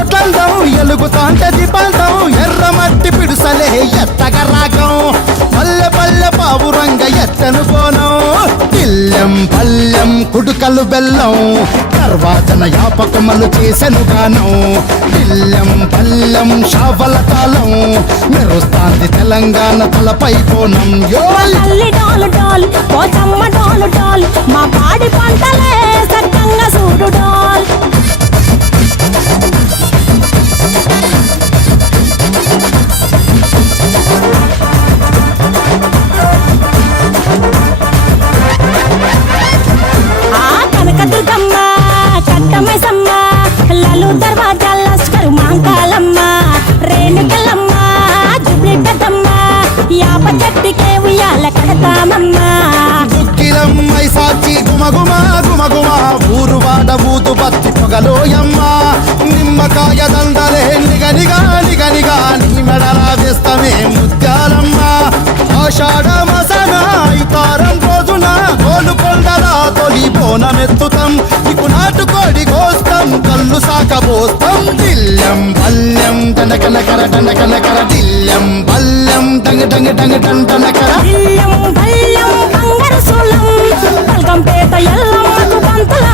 కోట్లందం ఎలుగుతాంటే దీపాంతం ఎర్ర మట్టి పిడుసలే ఎత్తగా రాగం పల్లె పల్లె పావురంగ ఎత్తను కోనం తిల్లెం పల్లెం కుడుకలు బెల్లం తర్వాతన యాపకమలు చేసెను గానం తిల్లెం పల్లెం షావల తాళం మెరుస్తాంది తెలంగాణ తలపై కోణం తల్లి డోలు డోల్ పోచమ్మ డోలు డోల్ మా పాడి పంటలే సక్కంగా చూడు డోల్ కనకదుర్గమ్మ కట్టమైసమ్మ లలు దర్వాజా లస్కరు మాంకాలమ్మ రేణుకలమ్మ జుబ్లి పెద్దమ్మ యాప చెట్టుకే ఉయ్యాల కడతామమ్మ దుక్కిలమ్మై సాచి గుమగుమ గుమగుమ ఊరు వాడ ఊదు బత్తి పొగలోయమ్మ నిమ్మకాయ దండలే నిగనిగా నిగనిగా నీ మెడల వేస్తమే ముత్యాలమ్మ ఆషాఢ మసన ఇతారం రోజున గోలుకొండల తొలి బోనమెత్తుతాం నీకు నాటుకోడి కోస్తాం కళ్ళు సాకబోస్తాం దిల్లం పల్లెం దండకనకర దండకనకర దిల్లం పల్లెం డంగ డంగ డంగ డండనకర దిల్లం బల్లం బంగారు సోలం పల్కంపేట ఎల్లమ్మకు పంతుల